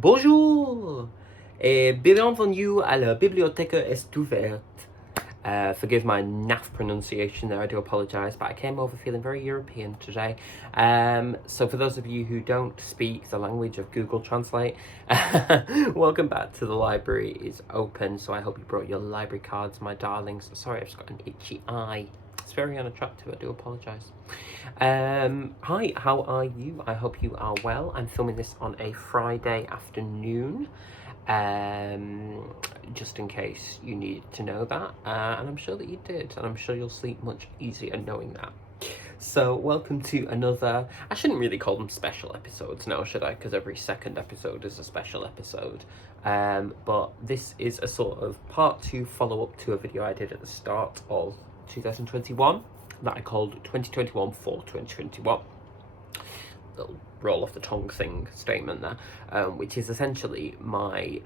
Bonjour et bienvenue à la bibliothèque est ouverte. Forgive my naff pronunciation there, I do apologise, but I came over feeling very European today. So for those of you who don't speak the language of Google Translate, welcome back to the library is open, so I hope you brought your library cards, my darlings. Sorry, I've just got an itchy eye. It's very unattractive, I do apologise. Hi, how are you? I hope you are well. I'm filming this on a Friday afternoon. Just in case you needed to know that, and I'm sure that you did, and I'm sure you'll sleep much easier knowing that. So welcome to another, I shouldn't really call them special episodes now, should I? Because every second episode is a special episode. But this is a sort of part 2 follow-up to a video I did at the start of 2021 that I called 2021 for 2021. Little roll off the tongue thing statement there, which is essentially my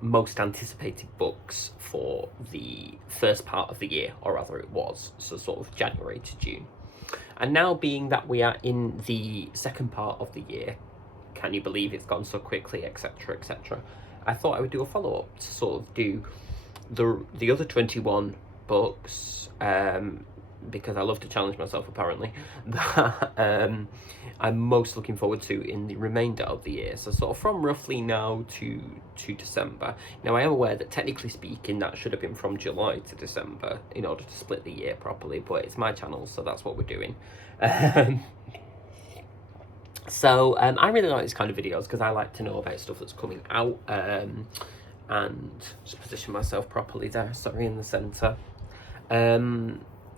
most anticipated books for the first part of the year, or rather it was, so sort of January to June. And now being that we are in the second part of the year, can you believe it's gone so quickly, etc, etc, I thought I would do a follow-up to sort of do the other 21 books, because I love to challenge myself apparently, that I'm most looking forward to in the remainder of the year. So sort of from roughly now to December. Now I am aware that technically speaking that should have been from July to December in order to split the year properly, but it's my channel, so that's what we're doing. So I really like these kind of videos because I like to know about stuff that's coming out, and just position myself properly there, sorry, in the centre.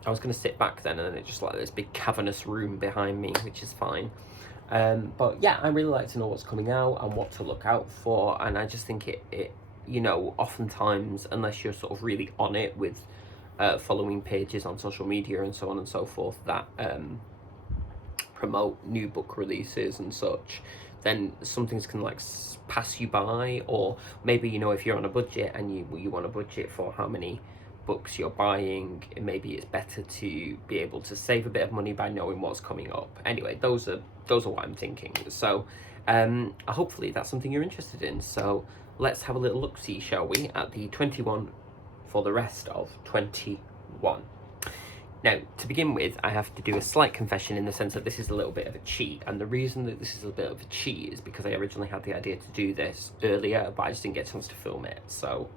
I was going to sit back then, and then it just like this big cavernous room behind me, which is fine. But yeah, I really like to know what's coming out and what to look out for, and I just think it you know, oftentimes, unless you're sort of really on it with following pages on social media and so on and so forth that promote new book releases and such, then some things can like pass you by, or maybe, you know, if you're on a budget and you want a budget for how many books you're buying, maybe it's better to be able to save a bit of money by knowing what's coming up. Anyway, those are what I'm thinking. So hopefully that's something you're interested in. So let's have a little look-see, shall we, at the 21 for the rest of 21. Now, to begin with, I have to do a slight confession in the sense that this is a little bit of a cheat, and the reason that this is a bit of a cheat is because I originally had the idea to do this earlier, but I just didn't get a chance to film it, so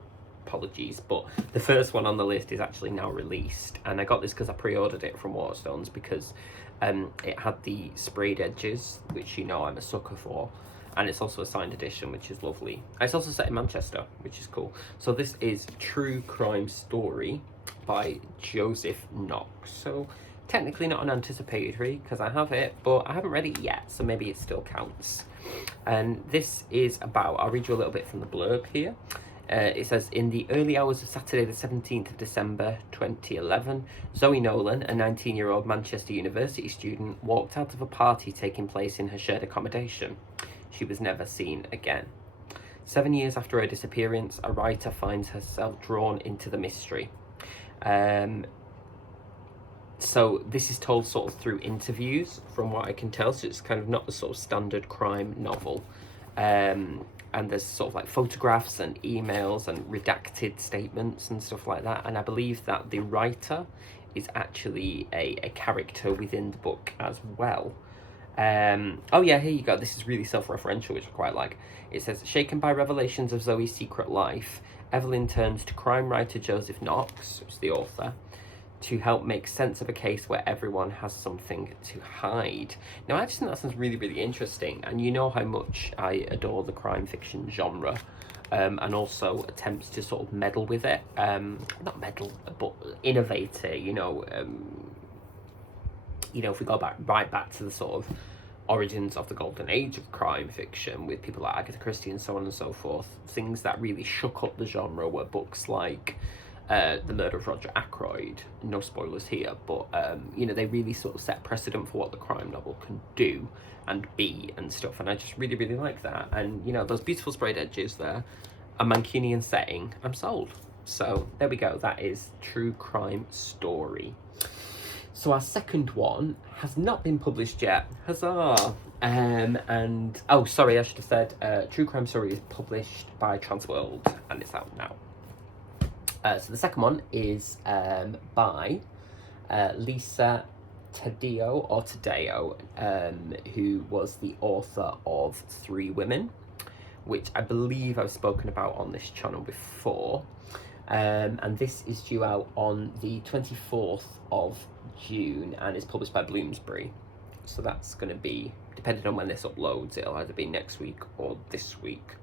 apologies. But the first one on the list is actually now released, and I got this because I pre-ordered it from Waterstones because it had the sprayed edges, which you know I'm a sucker for, and it's also a signed edition, which is lovely. It's also set in Manchester, which is cool. So this is True Crime Story by Joseph Knox. So technically not an anticipatory because I have it, but I haven't read it yet, so maybe it still counts. And this is about, I'll read you a little bit from the blurb here. It says, in the early hours of Saturday the 17th of December 2011, Zoe Nolan, a 19-year-old Manchester University student, walked out of a party taking place in her shared accommodation. She was never seen again. 7 years after her disappearance, a writer finds herself drawn into the mystery. So this is told sort of through interviews, from what I can tell, so it's kind of not the sort of standard crime novel. And there's sort of like photographs and emails and redacted statements and stuff like that. And I believe that the writer is actually a character within the book as well. Oh yeah, here you go. This is really self-referential, which I quite like. It says, shaken by revelations of Zoe's secret life, Evelyn turns to crime writer Joseph Knox, who's the author, to help make sense of a case where everyone has something to hide. Now, I just think that sounds really, really interesting, and you know how much I adore the crime fiction genre, and also attempts to sort of meddle with it. Not meddle, but innovate it, you know, if we go right back to the sort of origins of the golden age of crime fiction with people like Agatha Christie and so on and so forth, things that really shook up the genre were books like The Murder of Roger Ackroyd. No spoilers here, but they really sort of set precedent for what the crime novel can do and be and stuff, and I just really, really like that. And those beautiful sprayed edges there, a Mancunian setting, I'm sold. So there we go, that is True Crime Story. So our second one has not been published yet. Huzzah! And oh, sorry, I should have said True Crime Story is published by Transworld and it's out now. So the second one is by Lisa Taddeo, who was the author of Three Women, which I believe I've spoken about on this channel before. And this is due out on the 24th of June and is published by Bloomsbury. So that's going to be, depending on when this uploads, it'll either be next week or this week.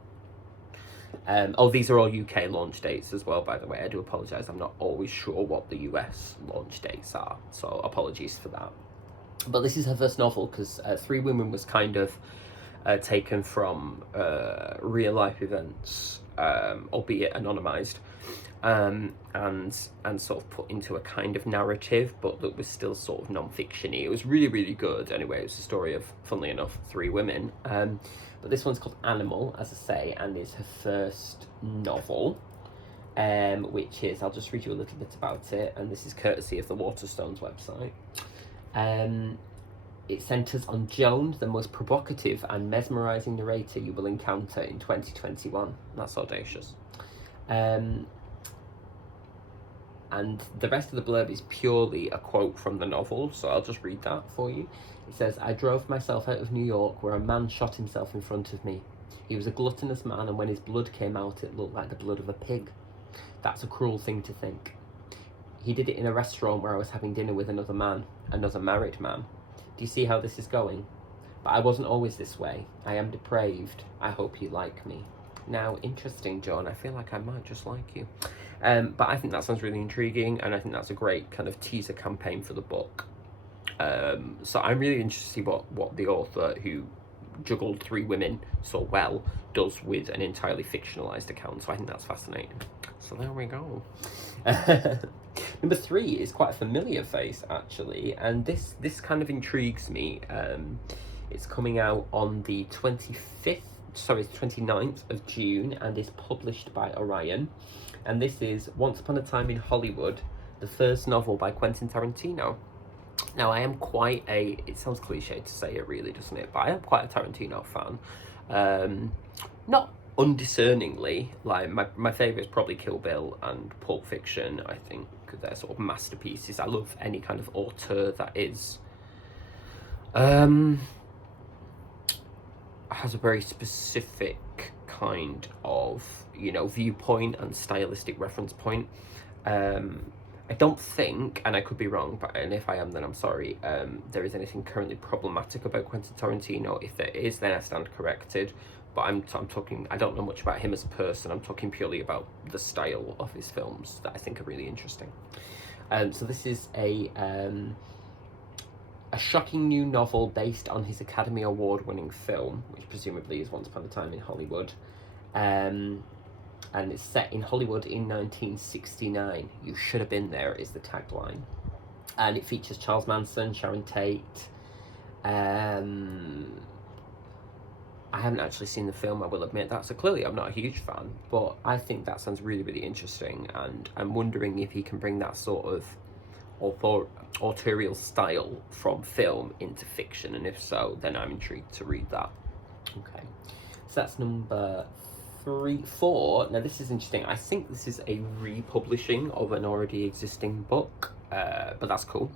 Oh, these are all UK launch dates as well, by the way. I do apologise, I'm not always sure what the US launch dates are, so apologies for that. But this is her first novel, because Three Women was kind of taken from real life events, albeit anonymised, and sort of put into a kind of narrative, but that was still sort of non-fiction-y. It was really, really good. Anyway, it was the story of, funnily enough, three women. But this one's called Animal, as I say, and is her first novel, which is, I'll just read you a little bit about it, and this is courtesy of the Waterstones website. It centres on Joan, the most provocative and mesmerising narrator you will encounter in 2021. That's audacious. And the rest of the blurb is purely a quote from the novel, so I'll just read that for you. It says, I drove myself out of New York where a man shot himself in front of me. He was a gluttonous man, and when his blood came out, it looked like the blood of a pig. That's a cruel thing to think. He did it in a restaurant where I was having dinner with another man, another married man. Do you see how this is going? But I wasn't always this way. I am depraved. I hope you like me. Now, interesting, John. I feel like I might just like you. But I think that sounds really intriguing, and I think that's a great kind of teaser campaign for the book. So I'm really interested to see what the author, who juggled Three Women so well, does with an entirely fictionalized account. So I think that's fascinating. So there we go. Number 3 is quite a familiar face, actually, and this kind of intrigues me. It's coming out on the 29th of June and is published by Orion. And this is Once Upon a Time in Hollywood, the first novel by Quentin Tarantino. Now, I am quite it sounds cliche to say it, really, doesn't it? But I am quite a Tarantino fan. Not undiscerningly. Like, my favourite is probably Kill Bill and Pulp Fiction. I think they're sort of masterpieces. I love any kind of auteur that is has a very specific kind of, you know, viewpoint and stylistic reference point. I don't think, and I could be wrong, and if I am, then I'm sorry, there is anything currently problematic about Quentin Tarantino. If there is, then I stand corrected. But I'm talking, I don't know much about him as a person. I'm talking purely about the style of his films that I think are really interesting. So this is a shocking new novel based on his Academy Award-winning film, which presumably is Once Upon a Time in Hollywood. And it's set in Hollywood in 1969. You should have been there is the tagline. And it features Charles Manson, Sharon Tate. I haven't actually seen the film, I will admit that, so clearly I'm not a huge fan, but I think that sounds really, really interesting, and I'm wondering if he can bring that sort of authorial style from film into fiction, and if so, then I'm intrigued to read that. Okay, so that's number 4. Now this is interesting. I think this is a republishing of an already existing book, but that's cool.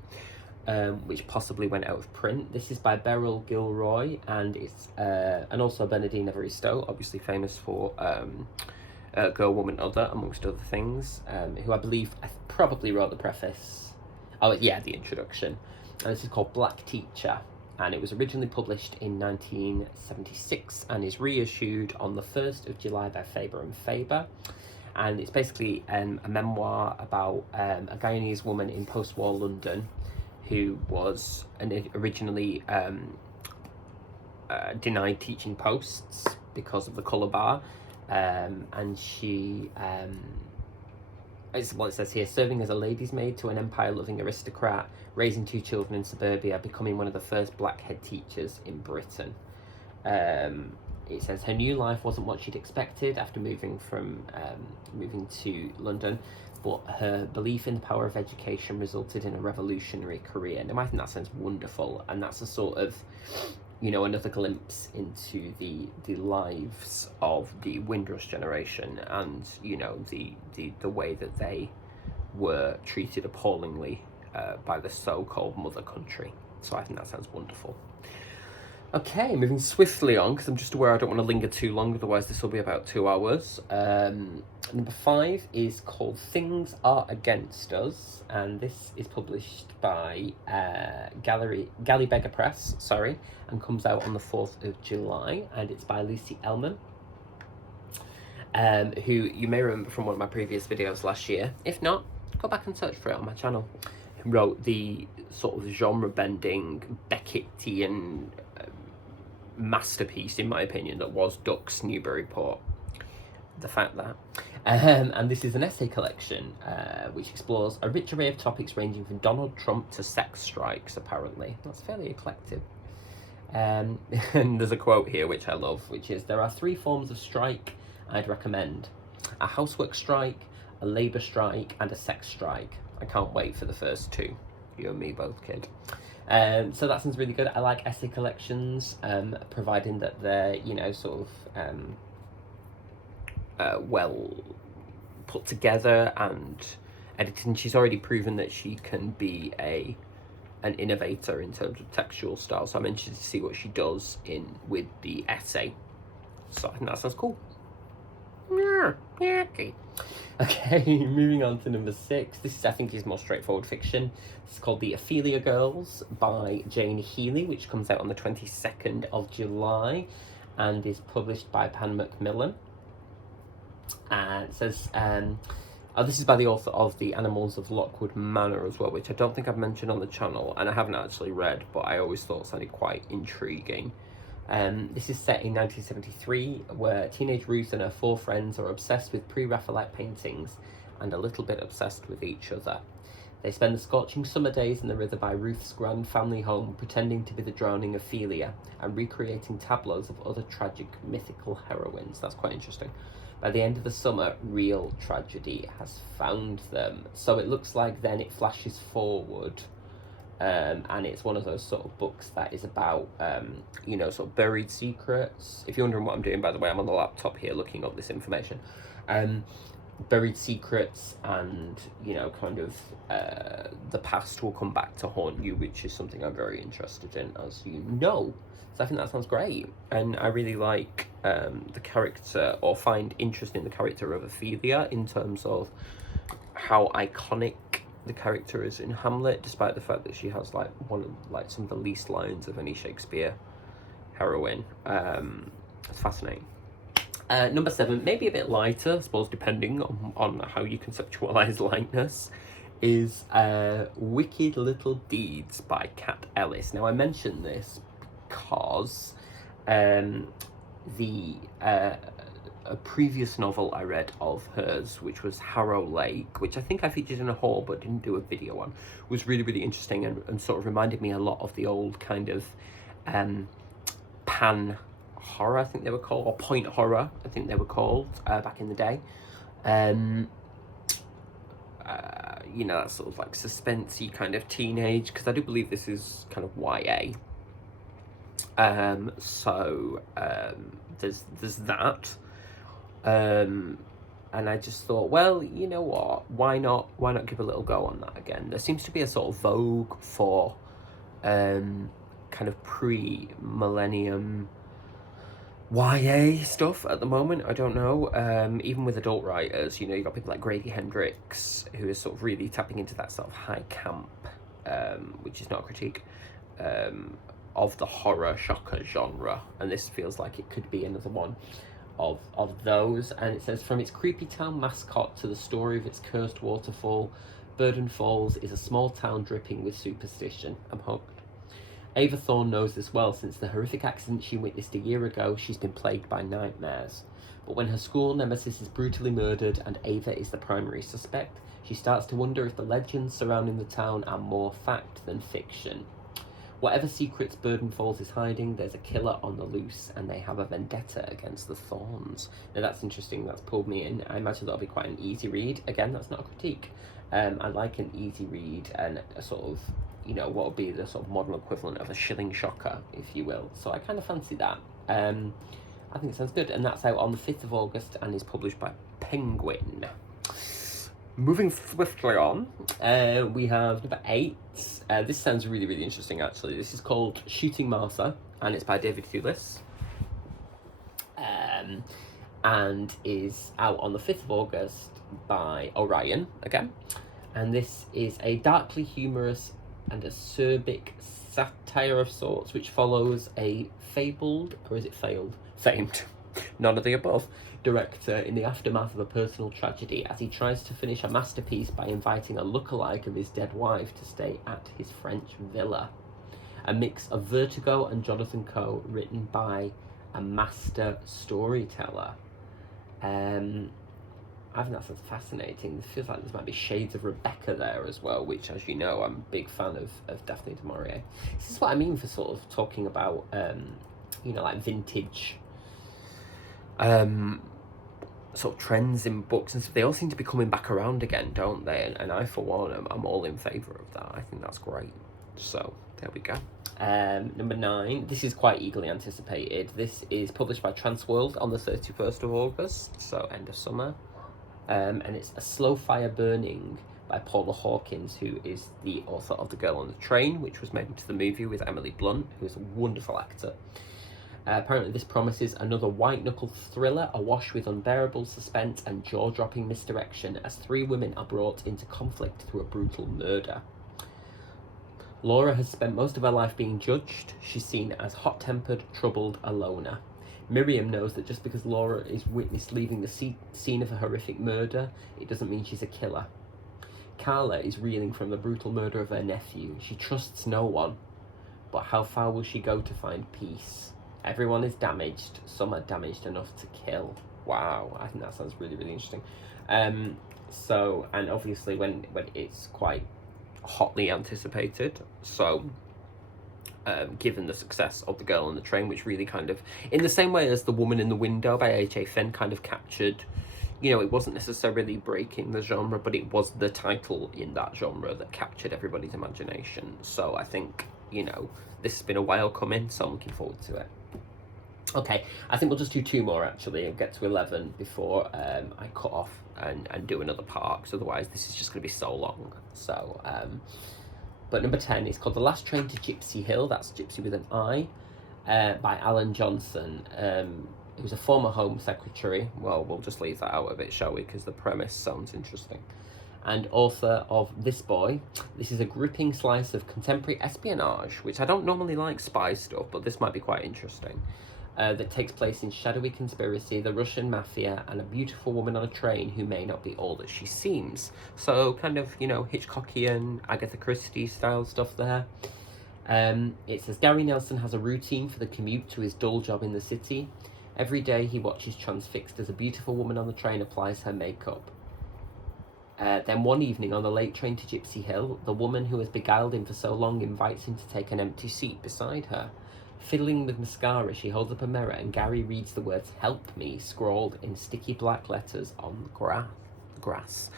Which possibly went out of print. This is by Beryl, Gilroy, and it's and also Bernardine Evaristo, obviously famous for Girl, Woman, Other, amongst other things, who I believe probably wrote the preface. Oh yeah, the introduction. And this is called Black Teacher, and it was originally published in 1976 and is reissued on the 1st of July by Faber and Faber. And it's basically a memoir about a Guyanese woman in post-war London who was originally denied teaching posts because of the colour bar, and she, it's what it says here, serving as a lady's maid to an empire-loving aristocrat, raising 2 children in suburbia, becoming one of the first black head teachers in Britain. It says her new life wasn't what she'd expected after moving to London, but her belief in the power of education resulted in a revolutionary career. Now, I think that sounds wonderful, and that's a sort of, you know, another glimpse into the lives of the Windrush generation, and, you know, the way that they were treated appallingly by the so-called mother country. So I think that sounds wonderful. Okay, moving swiftly on, because I'm just aware I don't want to linger too long, otherwise this will be about 2 hours. Number 5 is called Things Are Against Us, and this is published by Gallibegger Press, and comes out on the 4th of July, and it's by Lucy Ellmann, who you may remember from one of my previous videos last year. If not, go back and search for it on my channel. Who wrote the sort of genre-bending Beckettian masterpiece, in my opinion, that was Ducks Newburyport. The fact that. And this is an essay collection which explores a rich array of topics ranging from Donald Trump to sex strikes, apparently. That's fairly eclectic. And there's a quote here which I love, which is, "There are 3 forms of strike I'd recommend. A housework strike, a labour strike, and a sex strike. I can't wait for the first 2. You and me both, kid." So that sounds really good. I like essay collections, providing that they're, you know, sort of well put together and edited. She's already proven that she can be an innovator in terms of textual style, so I'm interested to see what she does with the essay. So I think that sounds cool. Yeah, okay. Okay, moving on to number 6. This is, I think, is more straightforward fiction. It's called The Ophelia Girls by Jane Healey, which comes out on the 22nd of July and is published by Pan Macmillan. And it says, this is by the author of The Animals of Lockwood Manor as well, which I don't think I've mentioned on the channel, and I haven't actually read, but I always thought sounded quite intriguing. This is set in 1973, where teenage Ruth and her 4 friends are obsessed with pre-Raphaelite paintings and a little bit obsessed with each other. They spend the scorching summer days in the river by Ruth's grand family home, pretending to be the drowning Ophelia and recreating tableaus of other tragic mythical heroines. That's quite interesting. By the end of the summer, real tragedy has found them. So it looks like then it flashes forward. And it's one of those sort of books that is about, you know, sort of buried secrets. If you're wondering what I'm doing, by the way, I'm on the laptop here looking up this information. Buried secrets and, you know, kind of the past will come back to haunt you, which is something I'm very interested in, as you know. So I think that sounds great. And I really like the character, or find interest in the character of Ophelia in terms of how iconic the character is in Hamlet, despite the fact that she has like some of the least lines of any Shakespeare heroine. It's fascinating. Number 7, maybe a bit lighter, I suppose, depending on how you conceptualize lightness, is Wicked Little Deeds by Kat Ellis. Now I mention this because a previous novel I read of hers, which was Harrow Lake, which I think I featured in a haul but didn't do a video on, was really, really interesting and sort of reminded me a lot of the old kind of pan horror, I think they were called, or point horror, I think they were called back in the day. You know, that sort of like suspensey kind of teenage, because I do believe this is kind of YA. There's that. And I just thought, well, you know what, why not give a little go on that again? There seems to be a sort of vogue for kind of pre-millennium YA stuff at the moment. I don't know, even with adult writers, you know, you've got people like Grady Hendrix, who is sort of really tapping into that sort of high camp, which is not a critique, of the horror shocker genre, and this feels like it could be another one of those. And it says, from its creepy town mascot to the story of its cursed waterfall, Burden Falls is a small town dripping with superstition. I'm hooked. Ava Thorne knows this well. Since the horrific accident she witnessed a year ago, she's been plagued by nightmares. But when her school nemesis is brutally murdered and Ava is the primary suspect, she starts to wonder if the legends surrounding the town are more fact than fiction. Whatever secrets Burden Falls is hiding, there's a killer on the loose, and they have a vendetta against the Thorns. Now that's interesting, that's pulled me in. I imagine that'll be quite an easy read. Again, that's not a critique. I like an easy read and a sort of, you know, what would be the sort of modern equivalent of a shilling shocker, if you will. So I kind of fancy that. I think it sounds good, and that's out on the 5th of August and is published by Penguin. Moving swiftly on, we have number 8. This sounds really, really interesting, actually. This is called Shooting Martha, and it's by David Thewlis. And is out on the 5th of August by Orion, again. And this is a darkly humorous and acerbic satire of sorts, which follows a fabled, or is it famed, none of the above, director in the aftermath of a personal tragedy as he tries to finish a masterpiece by inviting a lookalike of his dead wife to stay at his French villa. A mix of Vertigo and Jonathan Coe, written by a master storyteller. I think that sounds fascinating. It feels like there might be shades of Rebecca there as well, which, as you know, I'm a big fan of Daphne du Maurier. This is what I mean for sort of talking about, you know, like vintage sort of trends in books and stuff. They all seem to be coming back around again, don't they? And I, for one, I'm all in favour of that. I think that's great. So, there we go. Number 9, this is quite eagerly anticipated. This is published by Transworld on the 31st of August, so end of summer. And it's A Slow Fire Burning by Paula Hawkins, who is the author of The Girl on the Train, which was made into the movie with Emily Blunt, who is a wonderful actor. Apparently this promises another white-knuckle thriller awash with unbearable suspense and jaw-dropping misdirection as 3 women are brought into conflict through a brutal murder. Laura has spent most of her life being judged. She's seen as hot-tempered, troubled, a loner. Miriam knows that just because Laura is witnessed leaving the scene of a horrific murder, it doesn't mean she's a killer. Carla is reeling from the brutal murder of her nephew. She trusts no one, but how far will she go to find peace? Everyone is damaged. Some are damaged enough to kill. Wow, I think that sounds really, really interesting. So, and obviously when it's quite hotly anticipated, so given the success of The Girl on the Train, which really kind of, in the same way as The Woman in the Window by H.A. Fenn kind of captured, you know, it wasn't necessarily breaking the genre, but it was the title in that genre that captured everybody's imagination. So I think, you know, this has been a while coming, so I'm looking forward to it. Okay, I think we'll just do 2 more, actually, and get to 11 before I cut off and do another part, because otherwise this is just going to be so long. So, but number 10 is called The Last Train to Gypsy Hill, that's Gypsy with an I, by Alan Johnson, who's a former Home Secretary. Well, we'll just leave that out of it, shall we, because the premise sounds interesting. And author of This Boy. This is a gripping slice of contemporary espionage, which I don't normally like spy stuff, but this might be quite interesting. That takes place in shadowy conspiracy, the Russian mafia, and a beautiful woman on a train who may not be all that she seems. So kind of, you know, Hitchcockian, Agatha Christie style stuff there. It says, Gary Nelson has a routine for the commute to his dull job in the city. Every day he watches transfixed as a beautiful woman on the train applies her makeup. Then one evening on the late train to Gypsy Hill, the woman who has beguiled him for so long invites him to take an empty seat beside her. Fiddling with mascara, she holds up a mirror and Gary reads the words "Help Me" scrawled in sticky black letters on glass.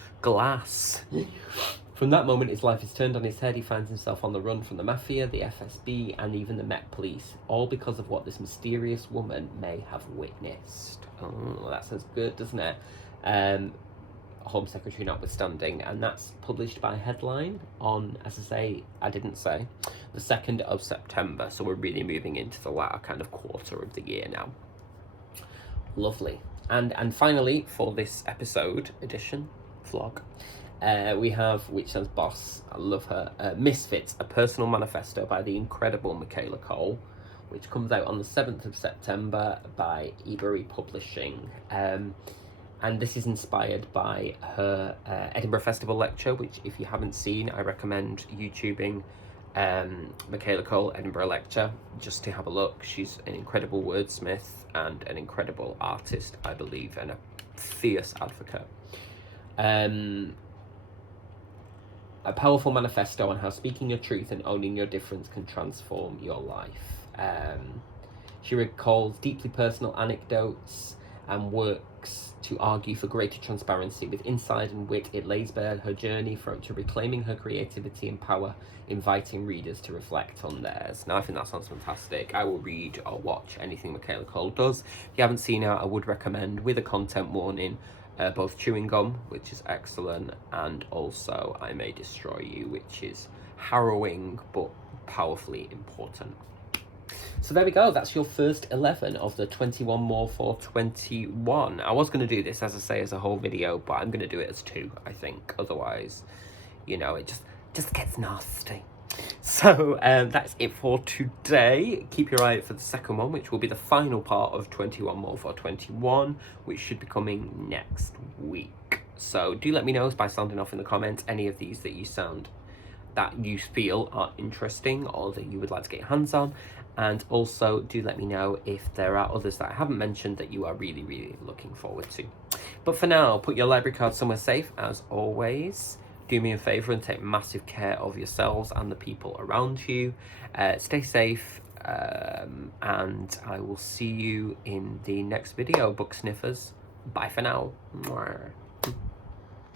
From that moment, his life is turned on his head. He finds himself on the run from the mafia, the FSB, and even the Met Police, all because of what this mysterious woman may have witnessed. Oh, that sounds good, doesn't it? Home Secretary notwithstanding, and that's published by Headline on, as I say, the 2nd of September, so we're really moving into the latter kind of quarter of the year now. Lovely. And finally, for this episode edition vlog, we have, which says boss, I love her, Misfits, a personal manifesto by the incredible Michaela Cole, which comes out on the 7th of September by Ebury Publishing. And this is inspired by her Edinburgh Festival lecture, which, if you haven't seen, I recommend YouTubing Michaela Cole Edinburgh lecture just to have a look. She's an incredible wordsmith and an incredible artist, I believe, and a fierce advocate. a powerful manifesto on how speaking your truth and owning your difference can transform your life. She recalls deeply personal anecdotes and works to argue for greater transparency. With insight and wit, it lays bare her journey to reclaiming her creativity and power, inviting readers to reflect on theirs. Now, I think that sounds fantastic. I will read or watch anything Michaela Cole does. If you haven't seen her, I would recommend, with a content warning, both Chewing Gum, which is excellent, and also I May Destroy You, which is harrowing but powerfully important. So there we go, that's your first 11 of the 21 more for 21. I was going to do this, as I say, as a whole video, but I'm going to do it as 2, I think. Otherwise, you know, it just gets nasty. So that's it for today. Keep your eye out for the second one, which will be the final part of 21 more for 21, which should be coming next week. So do let me know by sounding off in the comments any of these that you feel are interesting or that you would like to get your hands on. And also do let me know if there are others that I haven't mentioned that you are really, really looking forward to. But for now, put your library card somewhere safe, as always. Do me a favour and take massive care of yourselves and the people around you. Stay safe, and I will see you in the next video, book sniffers. Bye for now. Mwah.